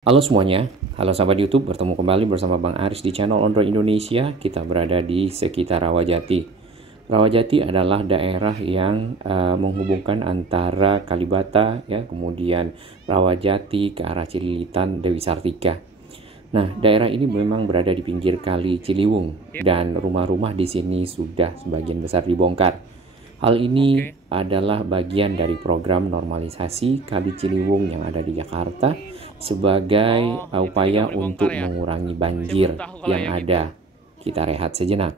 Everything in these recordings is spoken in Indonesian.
Halo semuanya, halo sahabat YouTube, bertemu kembali bersama Bang Aris di channel On Road Indonesia. Kita berada di sekitar Rawajati. Rawajati adalah daerah yang menghubungkan antara Kalibata, ya, kemudian Rawajati ke arah Cililitan, Dewi Sartika. Nah, daerah ini memang berada di pinggir Kali Ciliwung dan rumah-rumah di sini sudah sebagian besar dibongkar. Hal ini adalah bagian dari program normalisasi Kali Ciliwung yang ada di Jakarta sebagai upaya untuk mengurangi banjir yang ada. Kita rehat sejenak.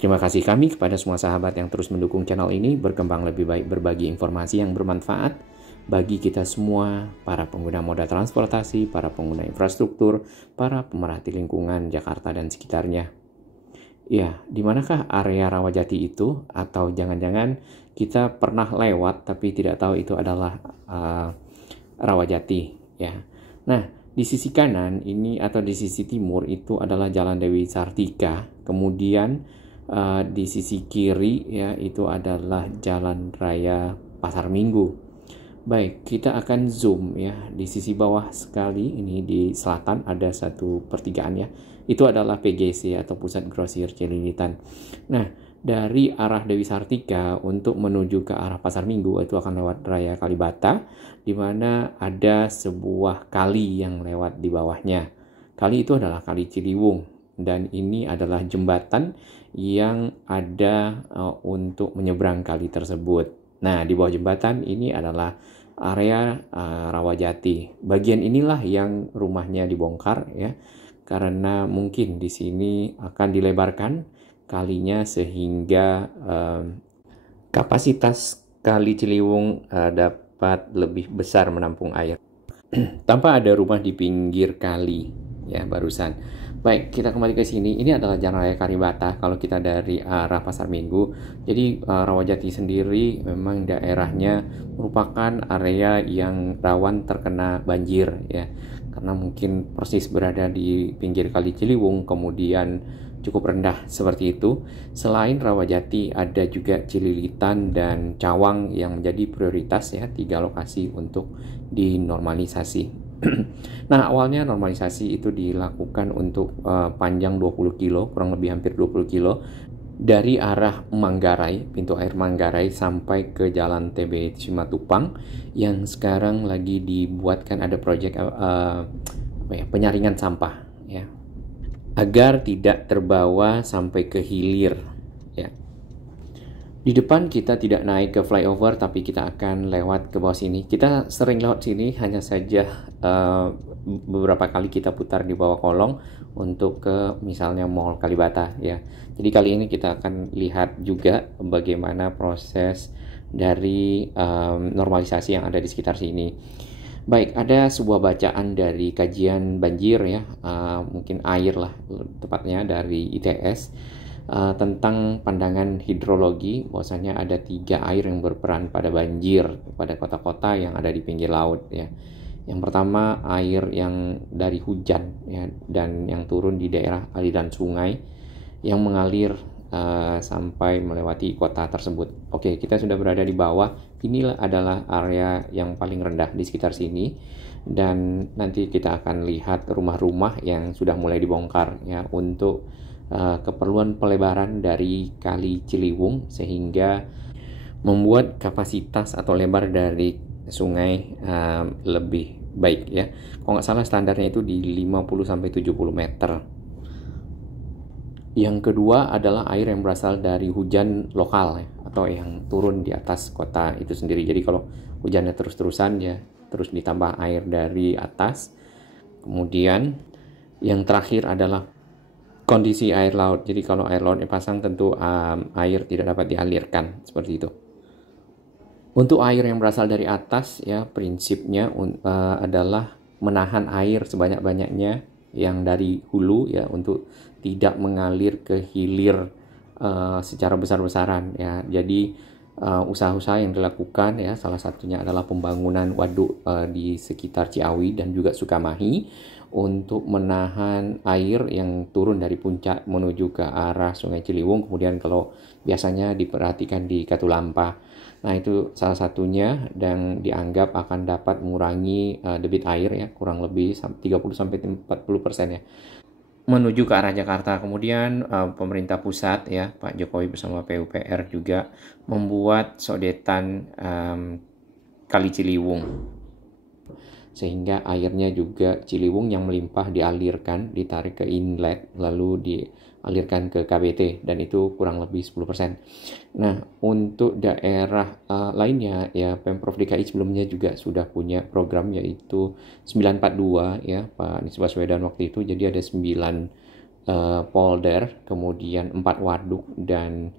Terima kasih kami kepada semua sahabat yang terus mendukung channel ini berkembang lebih baik, berbagi informasi yang bermanfaat bagi kita semua, para pengguna moda transportasi, para pengguna infrastruktur, para pemerhati lingkungan Jakarta dan sekitarnya. Ya, di manakah area Rawajati itu? Atau jangan-jangan kita pernah lewat tapi tidak tahu itu adalah Rawajati, ya. Nah, di sisi kanan ini atau di sisi timur itu adalah Jalan Dewi Sartika, kemudian di sisi kiri ya itu adalah Jalan Raya Pasar Minggu. Baik, kita akan zoom ya di sisi bawah sekali, ini di selatan ada satu pertigaan ya. Itu adalah PGC atau Pusat Grosir Cililitan. Nah, dari arah Dewi Sartika untuk menuju ke arah Pasar Minggu itu akan lewat Raya Kalibata, di mana ada sebuah kali yang lewat di bawahnya. Kali itu adalah Kali Ciliwung. Dan ini adalah jembatan yang ada untuk menyeberang kali tersebut. Nah, di bawah jembatan ini adalah area Rawajati. Bagian inilah yang rumahnya dibongkar ya, karena mungkin di sini akan dilebarkan kalinya sehingga kapasitas Kali Ciliwung dapat lebih besar menampung air. Tanpa ada rumah di pinggir kali ya barusan. Baik, kita kembali ke sini. Ini adalah Jalan Raya Kalibata kalau kita dari arah Pasar Minggu. Jadi Rawajati sendiri memang daerahnya merupakan area yang rawan terkena banjir ya. Karena mungkin persis berada di pinggir Kali Ciliwung, kemudian cukup rendah seperti itu. Selain Rawajati ada juga Cililitan dan Cawang yang menjadi prioritas ya, 3 lokasi untuk dinormalisasi. Nah, awalnya normalisasi itu dilakukan untuk panjang 20 kilo, kurang lebih hampir 20 kilo, dari arah Manggarai, pintu air Manggarai sampai ke Jalan TB Simatupang, yang sekarang lagi dibuatkan ada proyek penyaringan sampah, ya, agar tidak terbawa sampai ke hilir, ya. Di depan kita tidak naik ke flyover, tapi kita akan lewat ke bawah sini. Kita sering lewat sini, hanya saja beberapa kali kita putar di bawah kolong untuk ke misalnya Mall Kalibata ya. Jadi kali ini kita akan lihat juga bagaimana proses dari normalisasi yang ada di sekitar sini. Baik, ada sebuah bacaan dari kajian banjir ya, mungkin air lah tepatnya dari ITS. Tentang pandangan hidrologi, bahwasanya ada 3 air yang berperan pada banjir pada kota-kota yang ada di pinggir laut ya. Yang pertama air yang dari hujan ya, dan yang turun di daerah aliran sungai yang mengalir sampai melewati kota tersebut. Oke, kita sudah berada di bawah. Inilah adalah area yang paling rendah di sekitar sini, dan nanti kita akan lihat rumah-rumah yang sudah mulai dibongkar ya untuk keperluan pelebaran dari Kali Ciliwung, sehingga membuat kapasitas atau lebar dari sungai lebih baik ya. Kalau nggak salah standarnya itu di 50-70 meter. Yang kedua adalah air yang berasal dari hujan lokal ya, atau yang turun di atas kota itu sendiri. Jadi kalau hujannya terus-terusan ya, terus ditambah air dari atas. Kemudian yang terakhir adalah kondisi air laut. Jadi kalau air lautnya pasang tentu air tidak dapat dialirkan seperti itu. Untuk air yang berasal dari atas ya, prinsipnya adalah menahan air sebanyak-banyaknya yang dari hulu ya, untuk tidak mengalir ke hilir secara besar-besaran ya. Jadi usaha-usaha yang dilakukan ya, salah satunya adalah pembangunan waduk di sekitar Ciawi dan juga Sukamahi untuk menahan air yang turun dari puncak menuju ke arah Sungai Ciliwung. Kemudian kalau biasanya diperhatikan di Katulampa. Nah, itu salah satunya dan dianggap akan dapat mengurangi debit air ya, kurang lebih 30-40% ya, menuju ke arah Jakarta. Kemudian pemerintah pusat ya, Pak Jokowi bersama PUPR juga membuat sodetan Kali Ciliwung, sehingga airnya juga Ciliwung yang melimpah dialirkan, ditarik ke inlet, lalu dialirkan ke KBT, dan itu kurang lebih 10%. Nah, untuk daerah lainnya ya, Pemprov DKI sebelumnya juga sudah punya program, yaitu 942 ya, Pak Anies Baswedan waktu itu. Jadi ada 9 polder, kemudian 4 waduk, dan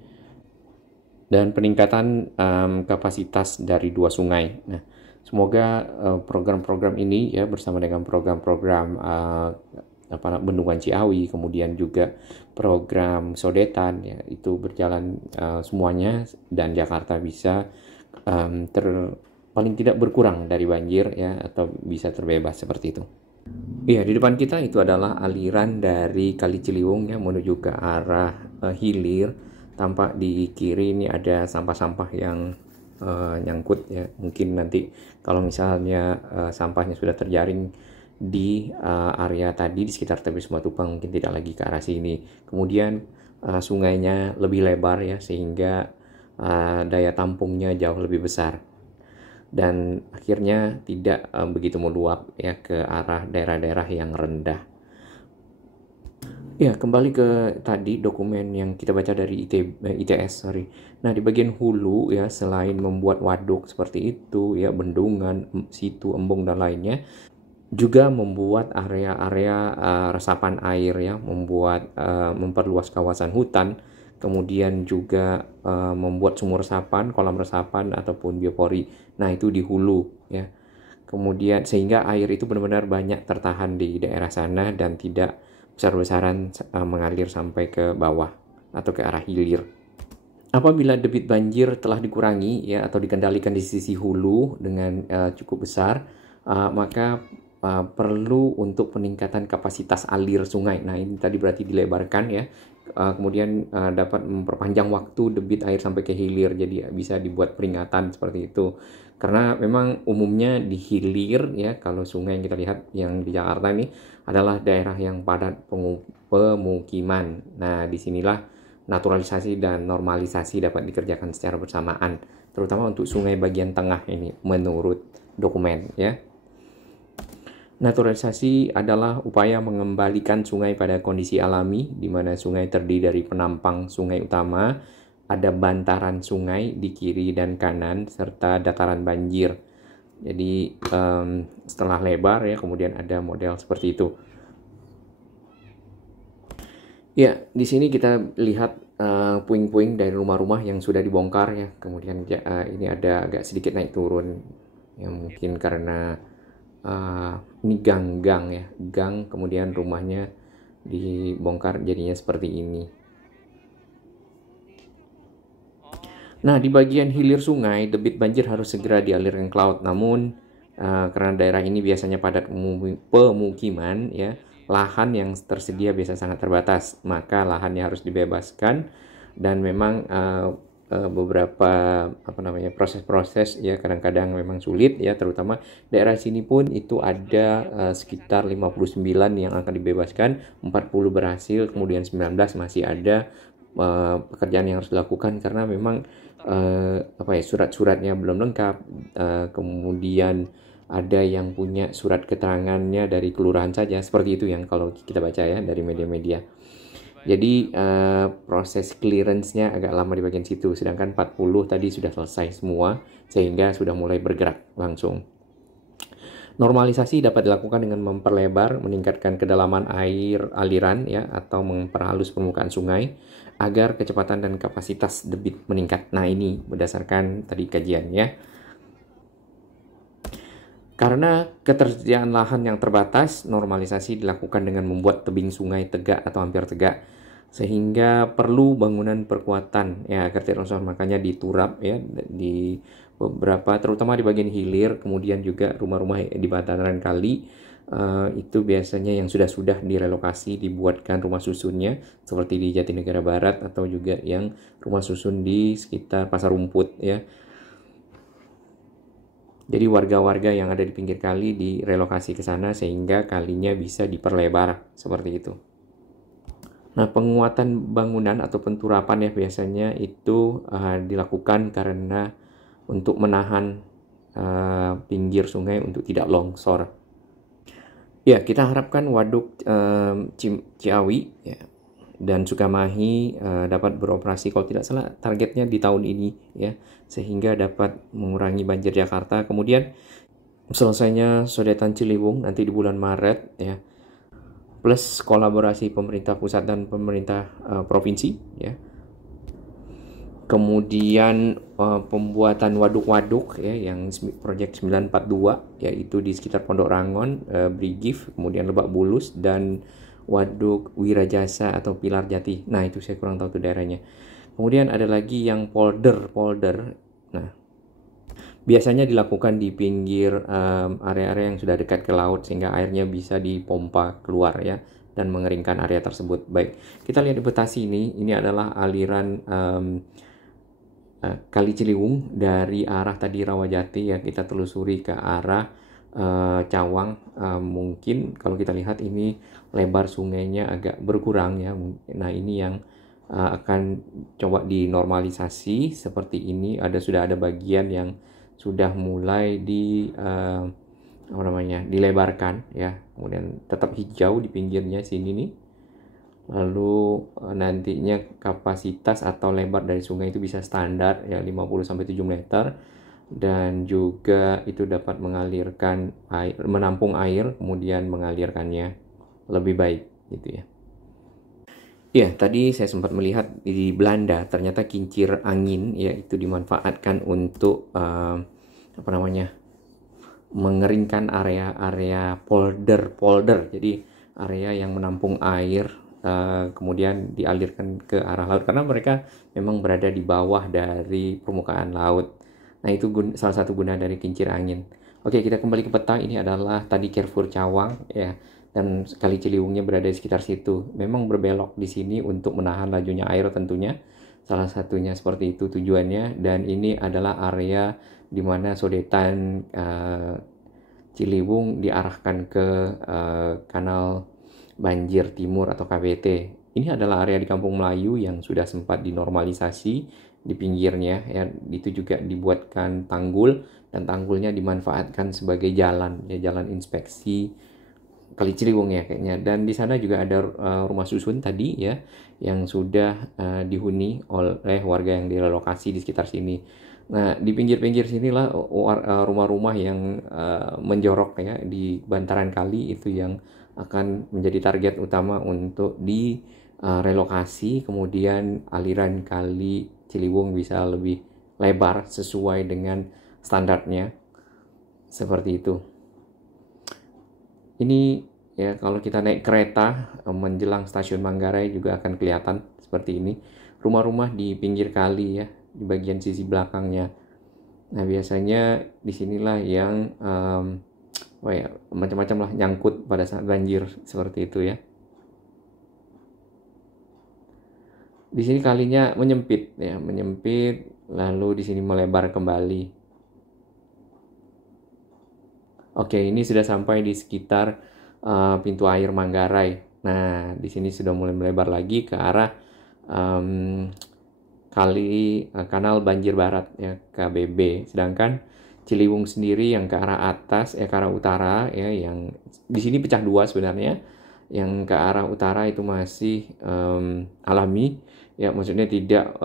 peningkatan kapasitas dari 2 sungai. Nah, semoga program-program ini ya, bersama dengan program-program Bendungan Ciawi, kemudian juga program sodetan ya, itu berjalan semuanya, dan Jakarta bisa paling tidak berkurang dari banjir ya, atau bisa terbebas seperti itu. Iya, di depan kita itu adalah aliran dari Kali Ciliwung ya, menuju ke arah hilir. Tampak di kiri ini ada sampah-sampah yang nyangkut ya. Mungkin nanti kalau misalnya sampahnya sudah terjaring di area tadi di sekitar TB Simatupang, mungkin tidak lagi ke arah sini. Kemudian sungainya lebih lebar ya, sehingga daya tampungnya jauh lebih besar, dan akhirnya tidak begitu meluap ya ke arah daerah-daerah yang rendah. Ya, kembali ke tadi dokumen yang kita baca dari ITS, sorry. Nah, di bagian hulu ya, selain membuat waduk seperti itu ya, bendungan, situ, embung dan lainnya, juga membuat area-area resapan air ya, memperluas kawasan hutan, kemudian juga membuat sumur resapan, kolam resapan ataupun biopori. Nah, itu di hulu ya. Kemudian sehingga air itu benar-benar banyak tertahan di daerah sana dan tidak besar-besaran mengalir sampai ke bawah atau ke arah hilir. Apabila debit banjir telah dikurangi ya, atau dikendalikan di sisi hulu dengan cukup besar, maka perlu untuk peningkatan kapasitas alir sungai. Nah, ini tadi berarti dilebarkan ya. Kemudian dapat memperpanjang waktu debit air sampai ke hilir, jadi bisa dibuat peringatan seperti itu. Karena memang umumnya di hilir ya, kalau sungai yang kita lihat yang di Jakarta ini adalah daerah yang padat pemukiman. Nah, disinilah naturalisasi dan normalisasi dapat dikerjakan secara bersamaan, terutama untuk sungai bagian tengah ini menurut dokumen ya. Naturalisasi adalah upaya mengembalikan sungai pada kondisi alami, di mana sungai terdiri dari penampang sungai utama, ada bantaran sungai di kiri dan kanan, serta dataran banjir. Jadi setelah lebar ya, kemudian ada model seperti itu. Ya, di sini kita lihat puing-puing dari rumah-rumah yang sudah dibongkar ya. Kemudian ini ada agak sedikit naik turun, yang mungkin karena ini gang-gang ya, gang, kemudian rumahnya dibongkar jadinya seperti ini. Nah, di bagian hilir sungai, debit banjir harus segera dialirkan ke laut. Namun, karena daerah ini biasanya padat pemukiman ya, lahan yang tersedia biasa sangat terbatas, maka lahannya harus dibebaskan, dan memang beberapa proses-proses ya kadang-kadang memang sulit ya, terutama daerah sini pun itu ada sekitar 59 yang akan dibebaskan, 40 berhasil, kemudian 19 masih ada pekerjaan yang harus dilakukan karena memang surat-suratnya belum lengkap, kemudian ada yang punya surat keterangannya dari kelurahan saja, seperti itu yang kalau kita baca ya dari media-media. Jadi proses clearance-nya agak lama di bagian situ, sedangkan 40 tadi sudah selesai semua, sehingga sudah mulai bergerak langsung. Normalisasi dapat dilakukan dengan memperlebar, meningkatkan kedalaman air aliran ya, atau memperhalus permukaan sungai agar kecepatan dan kapasitas debit meningkat. Nah, ini berdasarkan tadi kajiannya. Karena ketersediaan lahan yang terbatas, normalisasi dilakukan dengan membuat tebing sungai tegak atau hampir tegak, sehingga perlu bangunan perkuatan ya agar tidak longsor. Makanya diturap ya di beberapa, terutama di bagian hilir, kemudian juga rumah-rumah di bantaran kali itu biasanya yang sudah direlokasi, dibuatkan rumah susunnya seperti di Jatinegara Barat atau juga yang rumah susun di sekitar Pasar Rumput ya. Jadi warga-warga yang ada di pinggir kali direlokasi ke sana sehingga kalinya bisa diperlebar seperti itu. Nah, penguatan bangunan atau penturapan ya biasanya itu dilakukan karena untuk menahan pinggir sungai untuk tidak longsor. Ya, kita harapkan Waduk Ciawi ya, dan Sukamahi dapat beroperasi kalau tidak salah targetnya di tahun ini ya, sehingga dapat mengurangi banjir Jakarta. Kemudian selesainya Sodetan Ciliwung nanti di bulan Maret ya, plus kolaborasi pemerintah pusat dan pemerintah provinsi ya. Kemudian pembuatan waduk-waduk ya yang proyek 942 yaitu di sekitar Pondok Rangon, Brigif, kemudian Lebak Bulus dan Waduk Wirajasa atau Pilar Jati. Nah, itu saya kurang tahu tuh daerahnya. Kemudian ada lagi yang polder. Nah, biasanya dilakukan di pinggir area-area yang sudah dekat ke laut sehingga airnya bisa dipompa keluar ya dan mengeringkan area tersebut. Baik, kita lihat di peta ini adalah aliran Kali Ciliwung dari arah tadi Rawajati ya, kita telusuri ke arah Cawang. Mungkin kalau kita lihat ini lebar sungainya agak berkurang ya. Nah, ini yang akan coba dinormalisasi seperti ini. Sudah ada bagian yang sudah mulai dilebarkan ya. Kemudian tetap hijau di pinggirnya sini nih. Lalu nantinya kapasitas atau lebar dari sungai itu bisa standar ya 50-7 meter, dan juga itu dapat mengalirkan air, menampung air kemudian mengalirkannya lebih baik gitu ya. Ya, tadi saya sempat melihat di Belanda ternyata kincir angin ya itu dimanfaatkan untuk mengeringkan area-area polder. Jadi area yang menampung air kemudian dialirkan ke arah laut karena mereka memang berada di bawah dari permukaan laut. Nah, itu salah satu guna dari kincir angin. Oke, kita kembali ke peta. Ini adalah tadi Carrefour Cawang ya, dan Kali Ciliwungnya berada di sekitar situ. Memang berbelok di sini untuk menahan lajunya air tentunya. Salah satunya seperti itu tujuannya, dan ini adalah area di mana Sodetan Ciliwung diarahkan ke kanal banjir timur atau KBT. Ini adalah area di Kampung Melayu yang sudah sempat dinormalisasi di pinggirnya ya. Itu juga dibuatkan tanggul dan tanggulnya dimanfaatkan sebagai jalan ya, jalan inspeksi Kali Ciliwung ya kayaknya. Dan di sana juga ada rumah susun tadi ya yang sudah dihuni oleh warga yang direlokasi di sekitar sini. Nah, di pinggir-pinggir sinilah rumah-rumah yang menjorok ya di bantaran kali itu yang akan menjadi target utama untuk direlokasi. Kemudian aliran Kali Ciliwung bisa lebih lebar sesuai dengan standarnya seperti itu. Ini ya kalau kita naik kereta menjelang stasiun Manggarai juga akan kelihatan seperti ini. Rumah-rumah di pinggir kali ya, di bagian sisi belakangnya. Nah, biasanya disinilah yang macam-macam lah nyangkut pada saat banjir seperti itu ya. Di sini kalinya menyempit ya, lalu di sini melebar kembali. Oke, ini sudah sampai di sekitar pintu air Manggarai. Nah, di sini sudah mulai melebar lagi ke arah kanal banjir barat ya, KBB. Sedangkan Ciliwung sendiri yang ke arah atas ke arah utara ya, yang di sini pecah dua sebenarnya. Yang ke arah utara itu masih alami ya, maksudnya tidak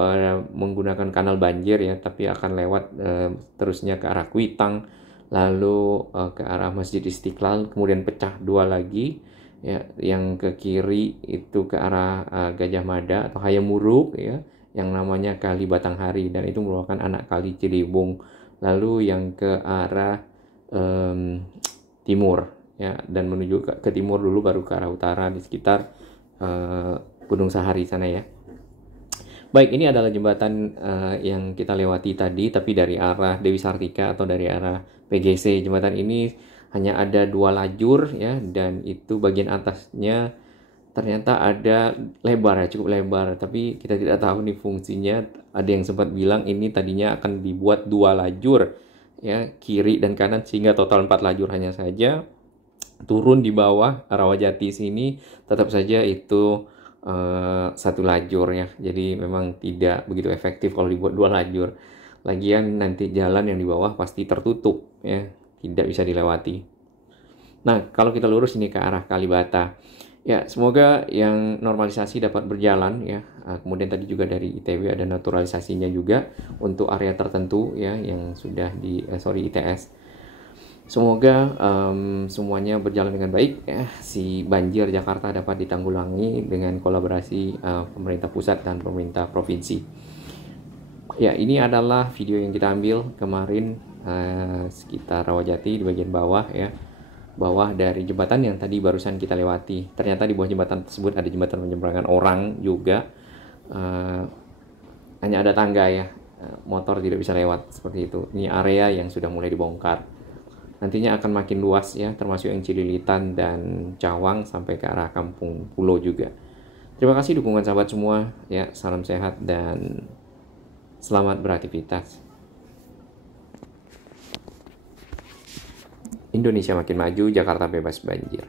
menggunakan kanal banjir ya, tapi akan lewat terusnya ke arah Kuitang, lalu ke arah Masjid Istiqlal, kemudian pecah dua lagi ya, yang ke kiri itu ke arah Gajah Mada atau Hayamuruk ya, yang namanya Kali Batanghari, dan itu merupakan anak Kali Ciliwung. Lalu yang ke arah timur ya, dan menuju ke timur dulu baru ke arah utara di sekitar Gunung Sahari sana ya. Baik, ini adalah jembatan yang kita lewati tadi, tapi dari arah Dewi Sartika atau dari arah PGC. Jembatan ini hanya ada 2 lajur ya, dan itu bagian atasnya ternyata ada lebar ya, cukup lebar, tapi kita tidak tahu nih fungsinya. Ada yang sempat bilang ini tadinya akan dibuat 2 lajur ya, kiri dan kanan, sehingga total 4 lajur hanya saja. Turun di bawah Rawajati sini tetap saja itu 1 lajur ya, jadi memang tidak begitu efektif kalau dibuat 2 lajur. Lagian nanti jalan yang di bawah pasti tertutup ya, tidak bisa dilewati. Nah, kalau kita lurus ini ke arah Kalibata, ya semoga yang normalisasi dapat berjalan ya. Kemudian tadi juga dari ITB ada naturalisasinya juga untuk area tertentu ya, yang sudah di ITS. Semoga semuanya berjalan dengan baik ya. Si banjir Jakarta dapat ditanggulangi dengan kolaborasi pemerintah pusat dan pemerintah provinsi. Ya, ini adalah video yang kita ambil kemarin sekitar Rawajati di bagian bawah ya. Bawah dari jembatan yang tadi barusan kita lewati. Ternyata di bawah jembatan tersebut ada jembatan penyeberangan orang juga. Hanya ada tangga ya. Motor tidak bisa lewat seperti itu. Ini area yang sudah mulai dibongkar. Nantinya akan makin luas ya, termasuk yang Cililitan dan Cawang sampai ke arah Kampung Pulo juga. Terima kasih dukungan sahabat semua ya, salam sehat dan selamat beraktivitas. Indonesia makin maju, Jakarta bebas banjir.